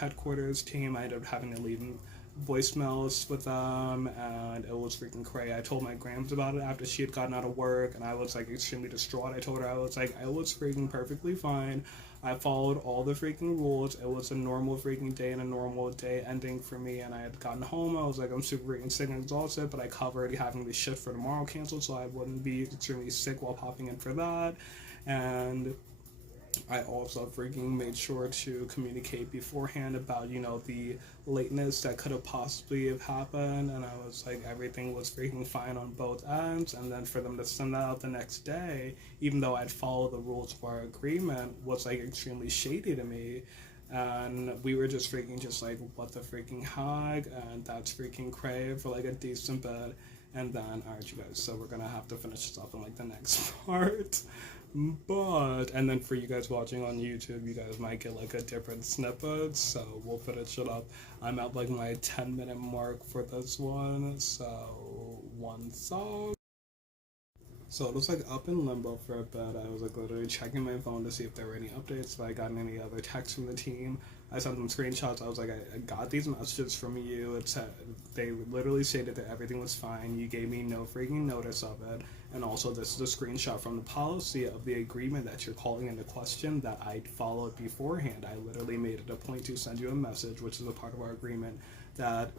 headquarters team. I ended up having to leave voicemails with them, and it was freaking crazy. I told my grams about it after she had gotten out of work, and I was like extremely distraught. I told her I was like, I was freaking perfectly fine. I followed all the freaking rules. It was a normal freaking day and a normal day ending for me, and I had gotten home. I was like, I'm super freaking sick and exhausted, but I covered having the shift for tomorrow canceled, so I wouldn't be extremely sick while popping in for that. And I also freaking made sure to communicate beforehand about, the lateness that could have possibly have happened, and I was like, everything was freaking fine on both ends, and then for them to send that out the next day, even though I'd followed the rules of our agreement, was like extremely shady to me. And we were just freaking just like, what the freaking heck, and that's freaking cray for like a decent bit. And then, alright, you guys, so we're gonna have to finish this up in like the next part. And then for you guys watching on YouTube, you guys might get like a different snippet, so we'll finish it up. I'm at like my 10-minute mark for this one, so one song. So it was like up in limbo for a bit. I was like literally checking my phone to see if there were any updates, if I got any other texts from the team. I sent them screenshots. I was like, I got these messages from you. It said they literally stated that everything was fine. You gave me no freaking notice of it. And also, this is a screenshot from the policy of the agreement that you're calling into question that I followed beforehand. I literally made it a point to send you a message, which is a part of our agreement, that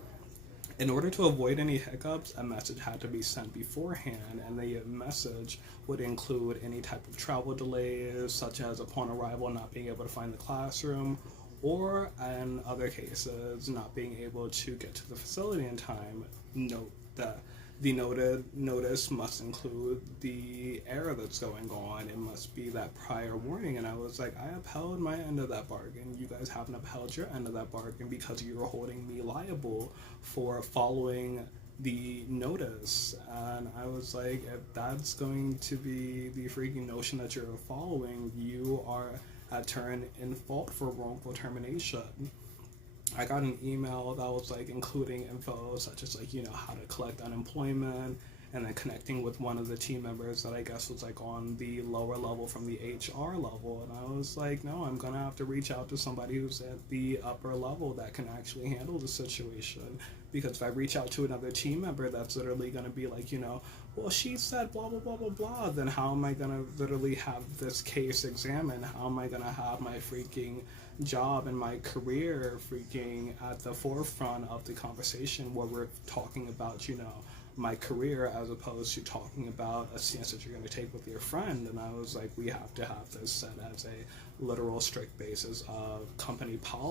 in order to avoid any hiccups, a message had to be sent beforehand, and the message would include any type of travel delays, such as upon arrival not being able to find the classroom, or in other cases, not being able to get to the facility in time. Note that the noted notice must include the error that's going on. It must be that prior warning. And I was like, I upheld my end of that bargain. You guys haven't upheld your end of that bargain because you're holding me liable for following the notice. And I was like, if that's going to be the freaking notion that you're following, you are at turn in fault for wrongful termination. I got an email that was like including info such as like, how to collect unemployment, and then connecting with one of the team members that I guess was like on the lower level from the HR level. And I was like, no, I'm gonna have to reach out to somebody who's at the upper level that can actually handle the situation. Because if I reach out to another team member that's literally gonna be like, well, she said blah blah blah blah blah, then how am I gonna literally have this case examined? How am I gonna have my freaking job and my career freaking at the forefront of the conversation where we're talking about, my career as opposed to talking about a stance that you're going to take with your friend? And I was like, we have to have this set as a literal strict basis of company policy.